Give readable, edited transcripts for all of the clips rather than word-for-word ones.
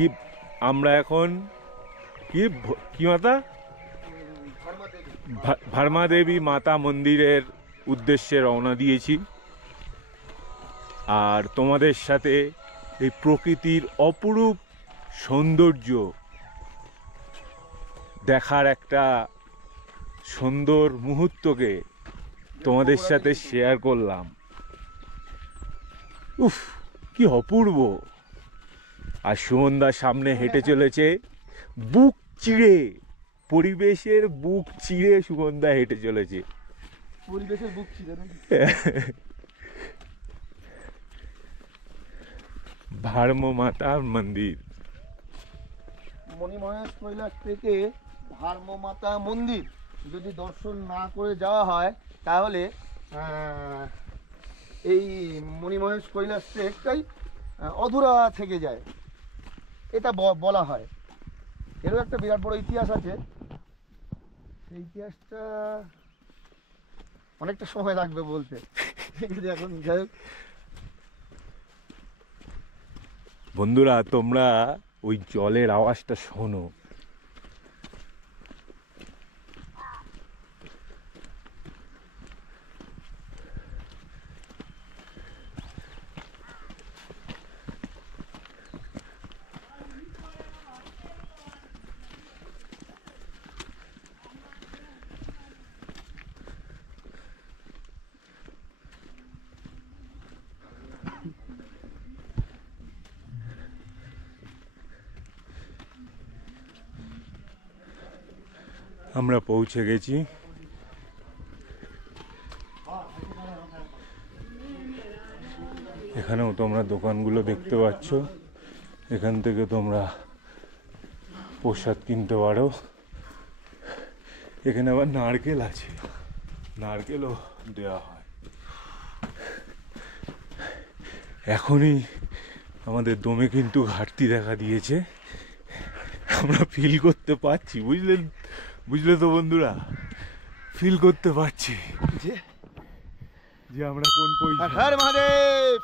কি আমরা এখন কি কি মাতা ভার্মা দেবী মাতা মন্দিরের উদ্দেশ্যে রওনা দিয়েছি। আর তোমাদের সাথে এই প্রকৃতির অপরূপ সৌন্দর্য দেখার একটা সুন্দর মুহূর্তকে তোমাদের সাথে শেয়ার করলাম। উফ, কি অপূর্ব। আর সুমনদা সামনে হেঁটে চলেছে বুক চিড়ে, পরিবেশের বুক চিড়ে সুমনদা হেঁটে চলেছে। পরিবেশের বুক চিড়ে ভার্মা মাতা মন্দির, মণিমহেশ কৈলাস থেকে ভার্মা মাতা মন্দির যদি দর্শন না করে যাওয়া হয় তাহলে এই মণিমহেশ কৈলাস ট্রেকটাই অধুরা থেকে যায়, এটা বলা হয়। এরও একটা বিরাট বড় ইতিহাস আছে, সেই ইতিহাসটা অনেকটা সময় লাগবে বলতে। এখন যাই হোক বন্ধুরা, তোমরা ওই জলের আওয়াজটা শোনো। আমরা পৌঁছে গেছি। এখানেও তোমরা দোকানগুলো দেখতে পাচ্ছ, এখান থেকে তোমরা প্রসাদ কিনতে পারো। এখানে আবার নারকেল আছে, নারকেলও দেওয়া হয়। এখনই আমাদের দমে কিন্তু ঘাটতি দেখা দিয়েছে, আমরা ফিল করতে পারছি। বুঝলে তো বন্ধুরা, ফিল করতে পারছি যে আমরা কোন পজিশনে। হর মহাদেব,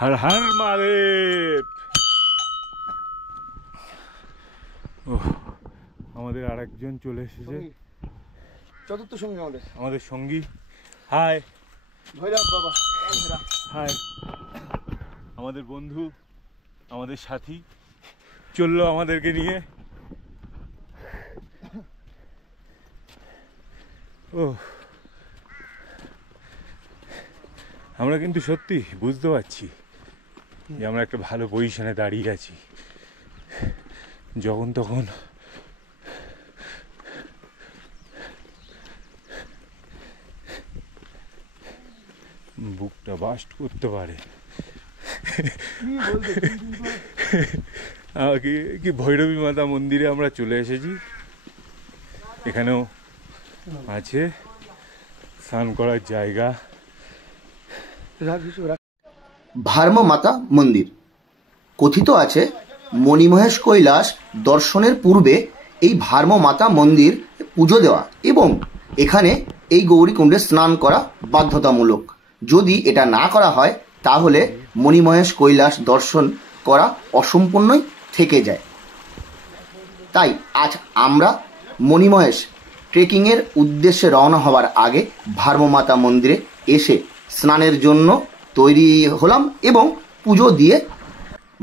হর হর মহাদেব। আমাদের আরেকজন চলে এসেছে, চতুর্থ সঙ্গী আমাদের সঙ্গী। হাই ভৈরব বাবা, হাই। আমাদের বন্ধু, আমাদের সাথী চললো আমাদেরকে নিয়ে। ও, আমরা কিন্তু সত্যি বুঝতে পারছি যে আমরা একটা ভালো পজিশনে দাঁড়িয়ে আছি। যখন তখন বুকটা বাস্ট করতে পারে। কি ভৈরবী মাতা মন্দিরে আমরা চলে এসেছি। এখানেও আছে স্নান করার জায়গা। ভার্মা মাতা মন্দির কথিত আছে, মণিমহেশ কৈলাস দর্শনের পূর্বে এই ভার্মা মাতা মন্দির পুজো দেওয়া এবং এখানে এই গৌরীকুণ্ডে স্নান করা বাধ্যতামূলক। যদি এটা না করা হয় তাহলে মণিমহেশ কৈলাস দর্শন করা অসম্পূর্ণই থেকে যায়। তাই আজ আমরা মণিমহেশ ট্রেকিংয়ের উদ্দেশ্যে রওনা হওয়ার আগে ভার্মা মাতা মন্দিরে এসে স্নানের জন্য তৈরি হলাম এবং পুজো দিয়ে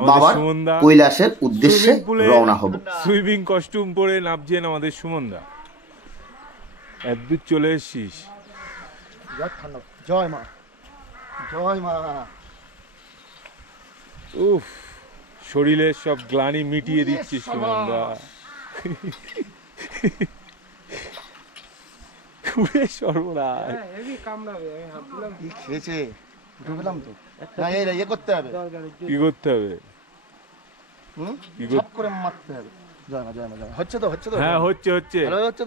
বাবার কৈলাসের উদ্দেশ্যে রওনা হব। সুইমিং কস্টিউম পরে নামছেন আমাদের সুমনদা। একদূর চলে এসেছিস। জয় মা, জয় মা। উফ, শরীরের সব গ্লানি মিটিয়ে দিচ্ছিস সুমনদা। সর্বনাশ, কি খেয়েছে ঢুকলাম তো। না, ইয়ে করতে হবে। কি করতে হবে? ঝপ করে মারতে হবে। জয় মা, জয় মা, জয় মা। হচ্ছে তো, হচ্ছে তো। হ্যাঁ, হচ্ছে হচ্ছে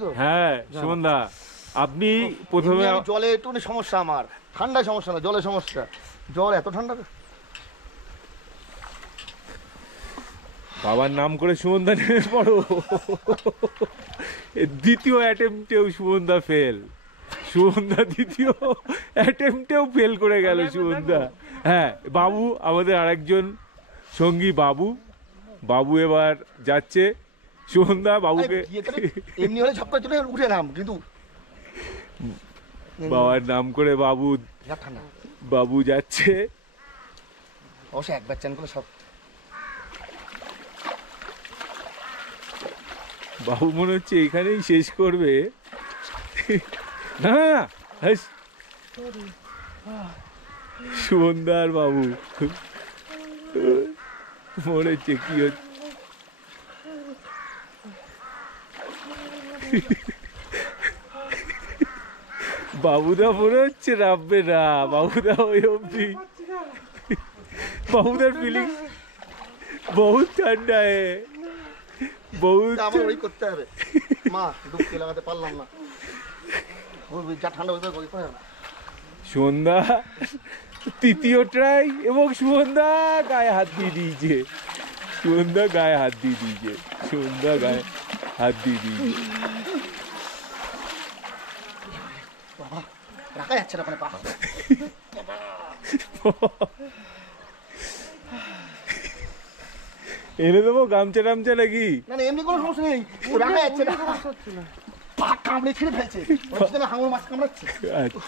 তো। হ্যাঁ সুমনদা, আপনি প্রথমে জলে একটু সমস্যা, আমার ঠান্ডায় সমস্যা না, জলে সমস্যা। জল এত ঠান্ডা। বাবার নাম করে সুমনদা নেমে পড়ো। দ্বিতীয় অ্যাটেম্পটেও সুমনদা ফেল। সুমনদা দ্বিতীয় অ্যাটেম্পটেও ফেল করে গেল সুমনদা। হ্যাঁ বাবু, আমাদের আরেকজন সঙ্গী বাবু। বাবু এবার যাচ্ছে, সুমনদা বাবুকে এমনি হলে ঝপ করে চলে উঠে নাম, কিন্তু বাবার নাম করে বাবু ঠান্ডা বাবু যাচ্ছে। অবশ্য একবার চান করে সব। বাবু মনে হচ্ছে এখানেই শেষ করবে। না হাস। সুমনদার বাবু মনে হচ্ছে কি হচ্ছে। বাবুদা মনে হচ্ছে নামবে না, বাবুদা ওই অব্দি। বাবুদার ফিলিং বহুত ঠান্ডা বহুত করতে হবে। মা ডুবকি লাগাতে পারলাম না, যা ঠান্ডা সুমনদা তৃতীয় ট্রাই, এবং সুমনদা গায়ে হাত দিয়ে দিয়েছে। সুমনদা গায়ে হাত দিয়ে দিয়েছে। সুমনদা গায়ে হাত দিয়ে দিয়েছে। রাখা যাচ্ছে না পা। এনে দেবো গামছা টামছা নাকি? না না, এমনি কোনো সমস্যা নেই, রাখা যাচ্ছে না। পা কামড়ে ছেড়ে ফেলছে, হাঙর মাছ কামড়াচ্ছে। আচ্ছা,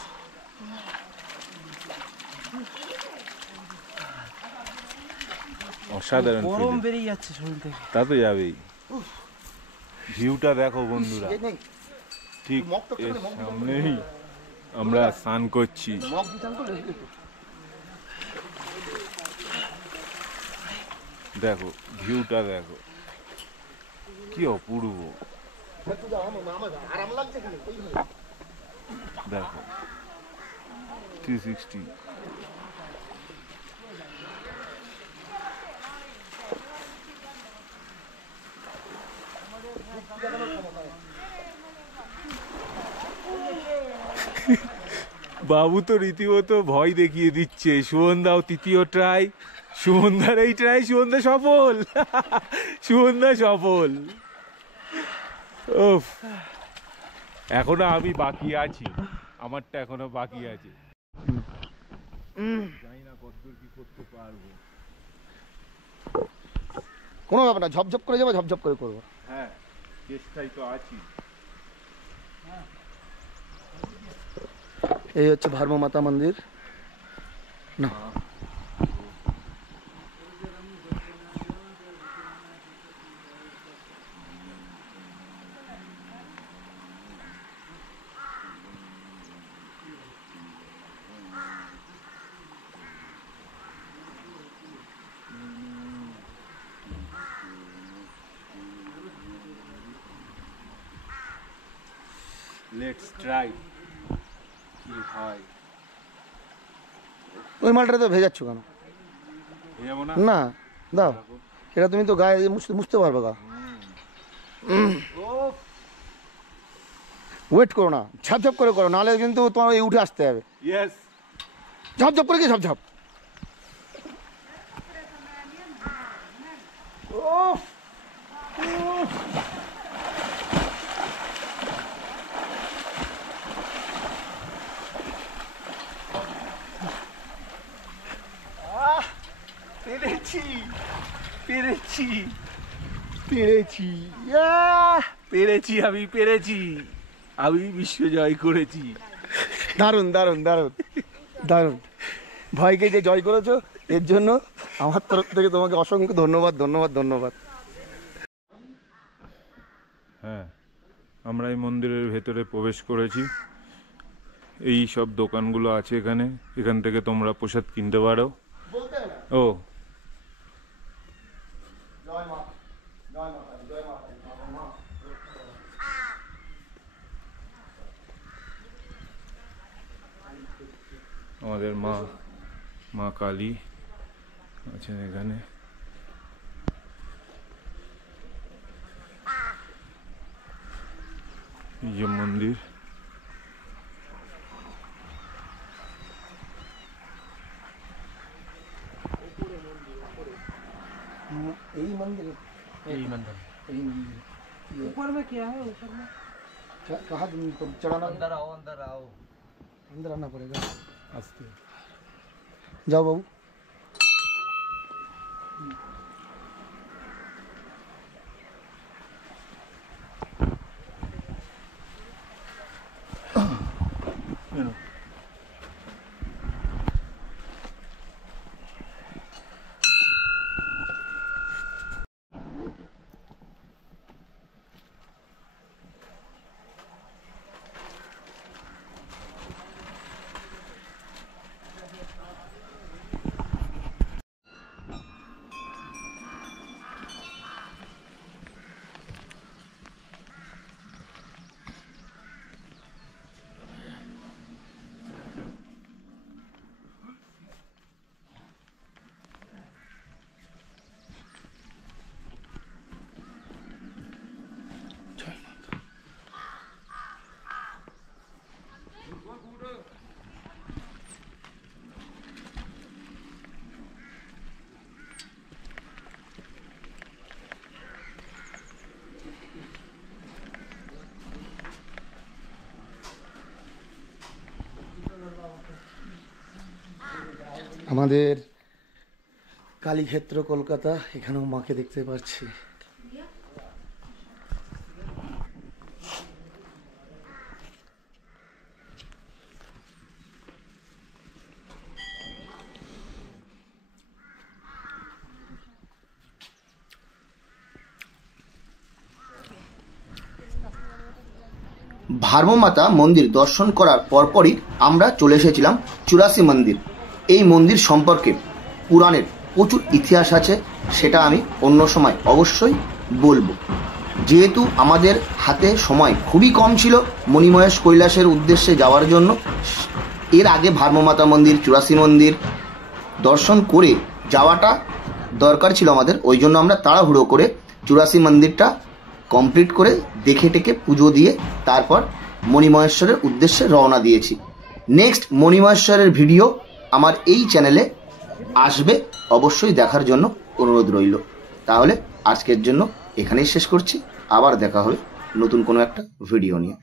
অসাধারণ গরম feeling। বেরিয়ে যাচ্ছে শরীর থেকে। তা তো যাবেই। ভিউটা দেখো বন্ধুরা, ঠিক এর সামনেই আমরা স্নান করছি। দেখো ভিউটা দেখো, কি অপূর্ব। আরাম লাগছে এখানে। দেখো 360। বাবু তো রীতিমতো ভয় দেখিয়ে দিচ্ছে। সুমনদাও তৃতীয় ট্রাই, সুমনদার এই ট্রাই সুমনদা সফল। সুমনদা সফল। উফ, এখনো আমি বাকি আছি, আমারটা এখনো বাকি আছে। জানি না কতদূর কি করতে পারবো। কোনো ব্যাপার না, ঝপঝপ করে যাবো, ঝপঝপ করে করবো। হ্যাঁ, চেষ্টাই তো আছি। এই হচ্ছে ভার্মা মাতা মন্দির। না লেটস ট্রাই কি হয়। ওই মালটা তো ভেজাচ্ছ কেন? ভেজাবো না? না দাও, এটা তুমি তো গায়ে দিয়ে মুছতে পারবে গা। ওয়েট করো না, ঝাপঝাপ করে করো, নাহলে কিন্তু তোমার এই উঠে আসতে হবে। ইয়েস। ঝাপঝাপ করে কি ঝাপঝাপ। পেরেছি পেরেছি পেরেছি পেরেছি, আমি পেরেছি, আমি বিশ্ব জয় করেছি। দারুণ দারুণ দারুণ দারুণ। ভয়কে যে জয় করেছো এর জন্য আমার তরফ থেকে তোমাকে অসংখ্য ধন্যবাদ ধন্যবাদ ধন্যবাদ। হ্যাঁ, আমরা এই মন্দিরের ভেতরে প্রবেশ করেছি। এই সব দোকানগুলো আছে এখানে, এখান থেকে তোমরা প্রসাদ কিনতে পারো। ও আমাদের মা কালী আছেন এখানে। এই যে মন্দির, এই মন্দিরে यही मंदिर এই মন্দিরে ऊपर में क्या है ऊपर में कहाँ चढ़ाना? अंदर आओ अंदर आना पड़ेगा। আসতে जाओ बाबू। আমাদের কালীক্ষেত্র কলকাতা, এখানেও মাকে দেখতে পাচ্ছি। ভার্মমাতা মন্দির দর্শন করার পরপরই আমরা চলে এসেছিলাম চুরাসি মন্দির। এই মন্দির সম্পর্কে পুরাণের প্রচুর ইতিহাস আছে, সেটা আমি অন্য সময় অবশ্যই বলবো। যেহেতু আমাদের হাতে সময় খুবই কম ছিল মণিমহেশ কৈলাসের উদ্দেশ্যে যাওয়ার জন্য, এর আগে ভার্মমাতা মন্দির, চুরাসি মন্দির দর্শন করে যাওয়াটা দরকার ছিল আমাদের। ওই জন্য আমরা তাড়াহুড়ো করে চুরাসি মন্দিরটা কমপ্লিট করে দেখে টেকে পুজো দিয়ে তারপর মণিমহেশ্বরের উদ্দেশ্যে রওনা দিয়েছি। নেক্সট মণিমহেশ্বরের ভিডিও আমার এই চ্যানেলে আসবে, অবশ্যই দেখার জন্য অনুরোধ রইল। তাহলে আজকের জন্য এখানেই শেষ করছি, আবার দেখা হবে নতুন কোনো একটা ভিডিও নিয়ে।